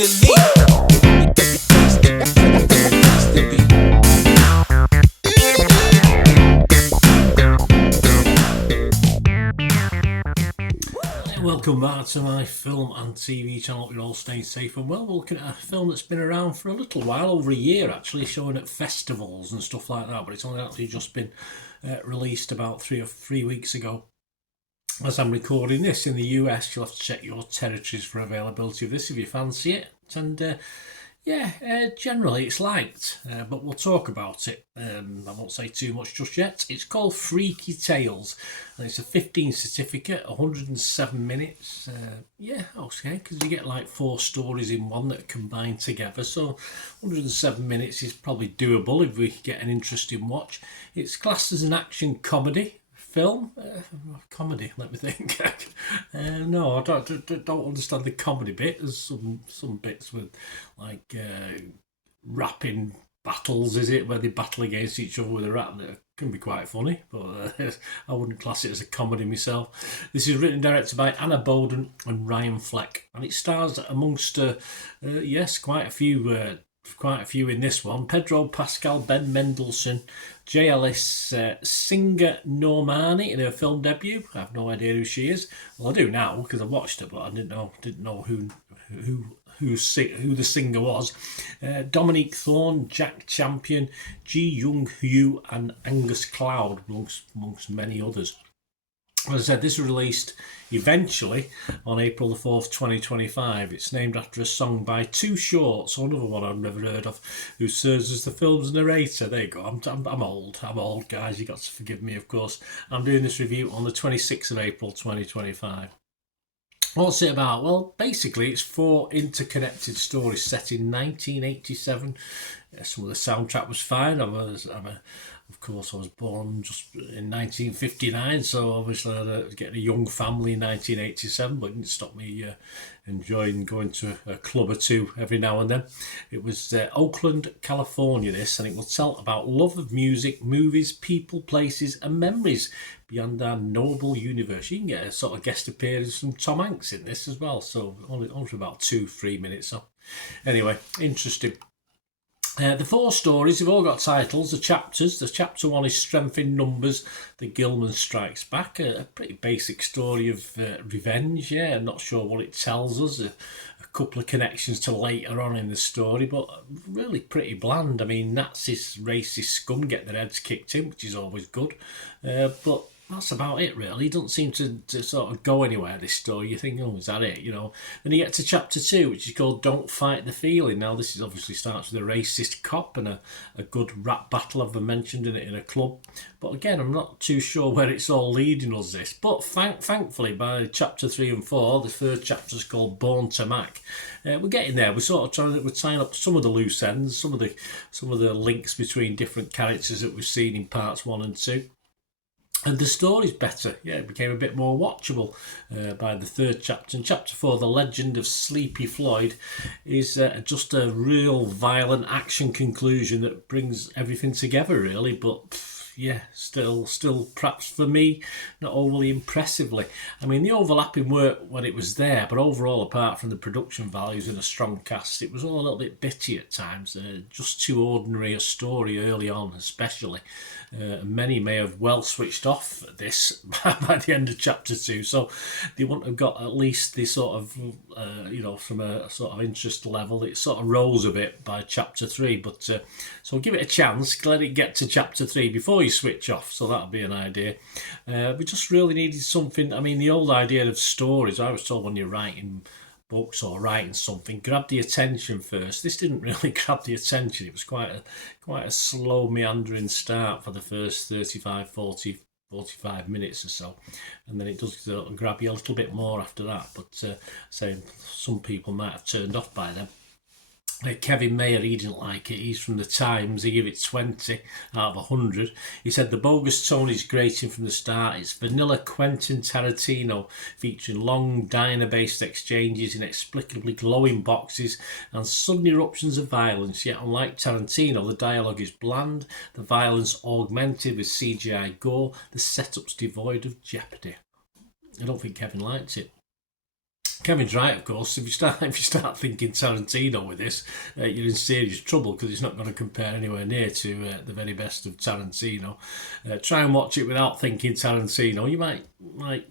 Welcome back to my film and TV channel. Hope you're all staying safe and well. We're looking at a film that's been around for a little while, over a year actually, showing at festivals and stuff like that, but it's only actually just been released about 3 weeks ago. As I'm recording this in the US, you'll have to check your territories for availability of this if you fancy it. And generally it's liked, but we'll talk about it. I won't say too much just yet. It's called Freaky Tales, and it's a 15 certificate, 107 minutes. Okay, because you get like 4 stories in one that are combined together, so 107 minutes is probably doable if we get an interesting watch. It's classed as an action comedy film. Comedy, let me think. No, I don't understand the comedy bit. There's some bits with like rapping battles, is it, where they battle against each other with a rap that can be quite funny, but I wouldn't class it as a comedy myself. This is written and directed by Anna Boden and Ryan Fleck, and it stars amongst quite a few in this one: Pedro Pascal, Ben Mendelsohn, J. Ellis, Singer Normani in her film debut. I have no idea who she is. Well, I do now because I watched it, but I didn't know who the singer was. Dominique Thorne, Jack Champion, Ji Young Hu, and Angus Cloud, amongst many others. As I said, this was released eventually on April the 4th, 2025. It's named after a song by Too Short, so another one I've never heard of, who serves as the film's narrator. There you go. I'm old, guys. You got to forgive me, of course. I'm doing this review on the 26th of April, 2025. What's it about? Well, basically, it's 4 interconnected stories set in 1987. Some of the soundtrack was fine. Of course, I was born just in 1959, so obviously I had get a young family in 1987, but it didn't stop me enjoying going to a club or two every now and then. It was Oakland, California, this, and it will tell about love of music, movies, people, places, and memories beyond our noble universe. You can get a sort of guest appearance from Tom Hanks in this as well, so only for about 2-3 minutes. So anyway, interesting. The 4 stories have all got titles, the chapters. The chapter 1 is Strength in Numbers, The Gilman Strikes Back. A pretty basic story of revenge, I'm not sure what it tells us. A couple of connections to later on in the story, but really pretty bland. I mean, Nazis, racist scum get their heads kicked in, which is always good. But that's about it, really. It doesn't seem to sort of go anywhere, this story. You think, oh, is that it? Then you get to chapter 2, which is called Don't Fight the Feeling. Now, this is obviously starts with a racist cop and a good rap battle, I've mentioned, in a club. But again, I'm not too sure where it's all leading us, this. But thankfully, by chapter 3 and 4, the third chapter is called Born to Mac. We're getting there. We're tying up some of the loose ends, some of the links between different characters that we've seen in parts 1 and 2. And the story's better. It became a bit more watchable by the third chapter. And chapter 4, The Legend of Sleepy Floyd, is just a real violent action conclusion that brings everything together, really. But still perhaps for me, not overly impressively. I mean, the overlapping work when it was there, but overall, apart from the production values and a strong cast, it was all a little bit bitty at times. Just too ordinary a story early on, especially. Many may have well switched off this by the end of chapter 2, so they wouldn't have got at least the sort of, from a sort of interest level, it sort of rose a bit by chapter 3. But so give it a chance, let it get to chapter 3 before you switch off, so that'll be an idea. We just really needed something. I mean, the old idea of stories, I was told when you're writing books or writing something, grab the attention first. This didn't really grab the attention. It was quite a slow meandering start for the first 45 minutes or so, and then it does grab you a little bit more after that. But some people might have turned off by then. Kevin Mayer, he didn't like it. He's from the Times. He gave it 20 out of 100. He said the bogus tone is grating from the start. It's vanilla Quentin Tarantino, featuring long diner-based exchanges, inexplicably glowing boxes, and sudden eruptions of violence. Yet, unlike Tarantino, the dialogue is bland, the violence augmented with CGI gore, the setup's devoid of jeopardy. I don't think Kevin liked it. Kevin's right, of course. If you start thinking Tarantino with this, you're in serious trouble, because it's not going to compare anywhere near to the very best of Tarantino. Try and watch it without thinking Tarantino. You might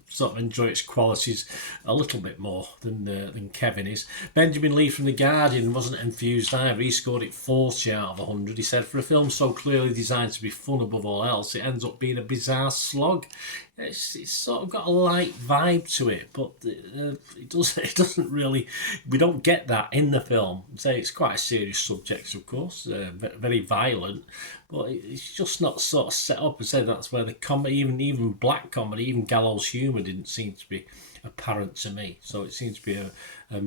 sort of enjoy its qualities a little bit more than Kevin is. Benjamin Lee from The Guardian wasn't enthused either. He scored it 40 out of 100. He said, for a film so clearly designed to be fun above all else, it ends up being a bizarre slog. It's sort of got a light vibe to it, but it doesn't really. We don't get that in the film. Say it's quite a serious subject, of course, very violent, but it's just not sort of set up. I say that's where the comedy, even black comedy, even gallows humour, didn't seem to be apparent to me. So it seems to be a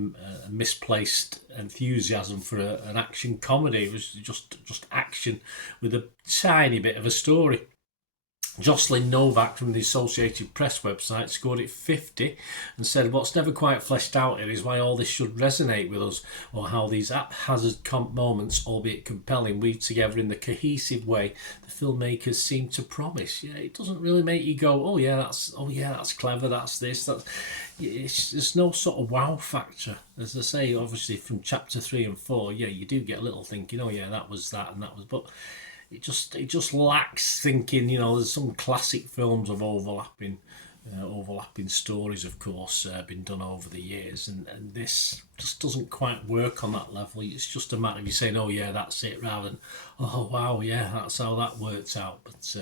misplaced enthusiasm for an action comedy. It was just action with a tiny bit of a story. Jocelyn Novak from the Associated Press website scored it 50 and said, what's never quite fleshed out here is why all this should resonate with us, or how these haphazard moments, albeit compelling, weave together in the cohesive way the filmmakers seem to promise. Yeah, it doesn't really make you go, oh yeah, that's clever, that's this, there's no sort of wow factor. As I say, obviously from chapter 3 and 4, yeah, you do get a little thinking, oh yeah, that was that and that was, but it just lacks thinking. There's some classic films of overlapping stories, of course, been done over the years, and this just doesn't quite work on that level. It's just a matter of you saying, oh yeah, that's it, rather than, oh wow, yeah, that's how that worked out. But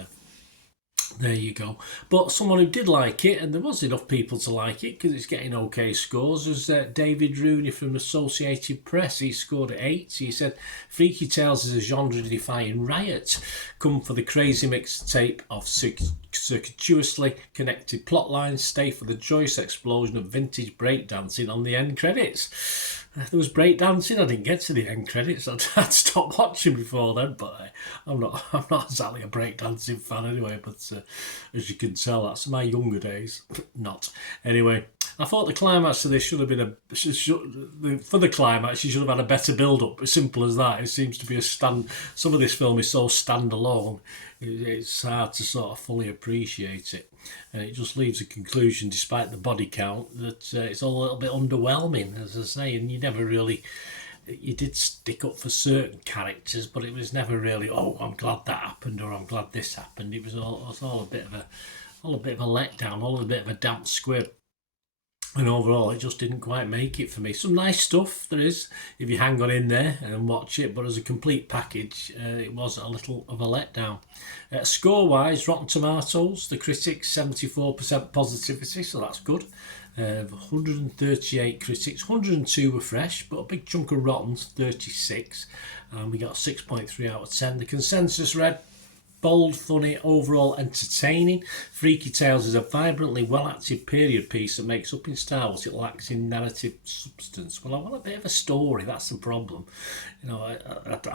there you go. But someone who did like it, and there was enough people to like it because it's getting okay scores, was David Rooney from Associated Press. He scored at 8. He said, Freaky Tales is a genre-defying riot. Come for the crazy mixtape of circuitously connected plot lines. Stay for the joyous explosion of vintage breakdancing on the end credits. There was breakdancing. I didn't get to the end credits. I'd stopped watching before then, but I'm not exactly a breakdancing fan anyway. But as you can tell, that's my younger days. Not anyway. I thought the climax of this should have been for the climax. You should have had a better build-up. As simple as that. It seems to be some of this film is so standalone. It's hard to sort of fully appreciate it, and it just leaves a conclusion, despite the body count, that it's all a little bit underwhelming, as I say. And you did stick up for certain characters, but it was never really, oh, I'm glad that happened, or I'm glad this happened. It was all a bit of a letdown, all a bit of a damp squib. And overall, it just didn't quite make it for me. Some nice stuff there is, if you hang on in there and watch it, but as a complete package, it was a little of a letdown. Score-wise, Rotten Tomatoes, the critics, 74% positivity, so that's good. 138 critics, 102 were fresh, but a big chunk of Rottens, 36. And we got 6.3 out of 10. The consensus read, bold, funny, overall entertaining. Freaky Tales is a vibrantly well-acted period piece that makes up in style what it lacks in narrative substance. Well, I want a bit of a story, that's the problem. I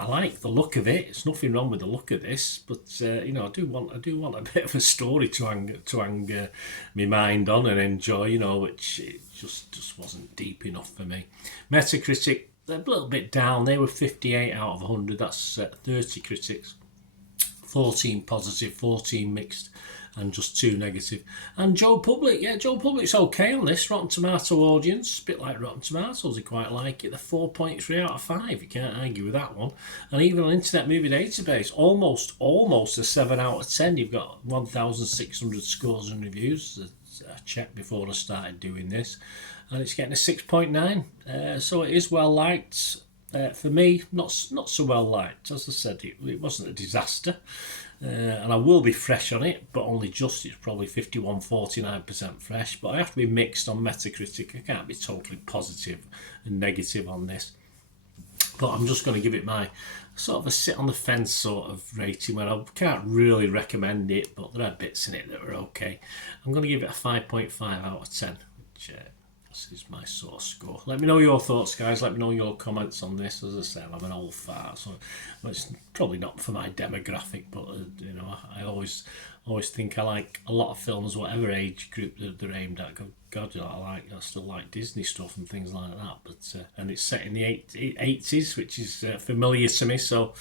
like the look of it. There's nothing wrong with the look of this, but I do want a bit of a story to hang my mind on and enjoy, which it just wasn't deep enough for me. Metacritic, a little bit down. They were 58 out of 100. That's 30 critics. 14 positive, 14 mixed, and just 2 negative. And Joe Public, Joe Public's okay on this. Rotten Tomato audience, a bit like Rotten Tomatoes, they quite like it. They're 4.3 out of 5, you can't argue with that one. And even on Internet Movie Database, almost a 7 out of 10. You've got 1,600 scores and reviews. I checked before I started doing this, and it's getting a 6.9. So it is well liked. For me, not so well liked. As I said, it wasn't a disaster, and I will be fresh on it, but only just. It's probably 51-49% fresh, but I have to be mixed on Metacritic. I can't be totally positive and negative on this, but I'm just going to give it my sort of a sit on the fence sort of rating, where I can't really recommend it, but there are bits in it that are okay. I'm going to give it a 5.5 out of 10, which this is my sort of score. Let me know your thoughts, guys. Let me know your comments on this. As I said, I'm an old fart, so it's probably not for my demographic, but I always always think I like a lot of films, whatever age group they're aimed at. God, I still like Disney stuff and things like that. But and it's set in the 80s, which is familiar to me. So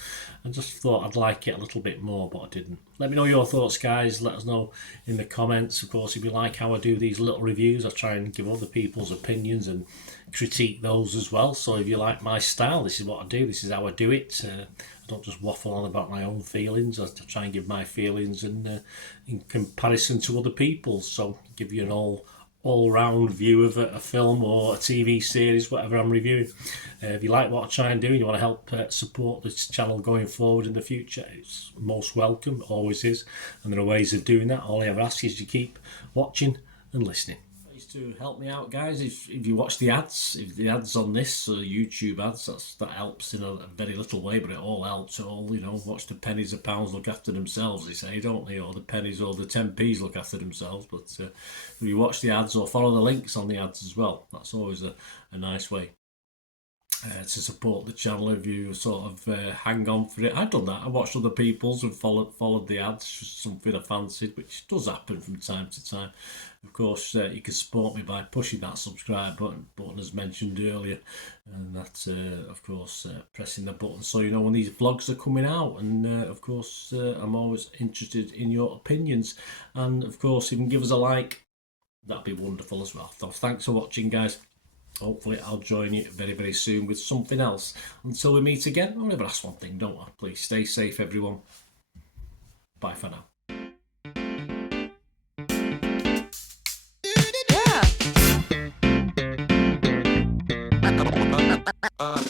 I just thought I'd like it a little bit more, but I didn't. Let me know your thoughts, guys. Let us know in the comments. Of course, if you like how I do these little reviews, I try and give other people's opinions and critique those as well. So if you like my style, this is what I do. This is how I do it. I don't just waffle on about my own feelings. I try and give my feelings in comparison to other people's. So give you an all-round view of a film or a TV series, whatever I'm reviewing. If you like what I try and do and you want to help support this channel going forward in the future, it's most welcome, always is. And there are ways of doing that. All I ever ask is you keep watching and listening. To help me out, guys, if you watch the ads, if the ads on this YouTube ads, that helps in a very little way, but it all helps. All, you know, watch the pennies and pounds look after themselves, they say, don't they? Or the pennies or the 10p's look after themselves. But if you watch the ads or follow the links on the ads as well, that's always a nice way to support the channel. If you sort of hang on for it, I've done that. I watched other people's and followed the ads, something I fancied, which does happen from time to time. Of course, you can support me by pushing that subscribe button as mentioned earlier, and that of course pressing the button so you know when these vlogs are coming out. And of course I'm always interested in your opinions, and of course you can give us a like, that'd be wonderful as well. So thanks for watching, guys. Hopefully I'll join you very, very soon with something else. Until we meet again, I'll never ask one thing, don't I? Please stay safe, everyone. Bye for now. Yeah.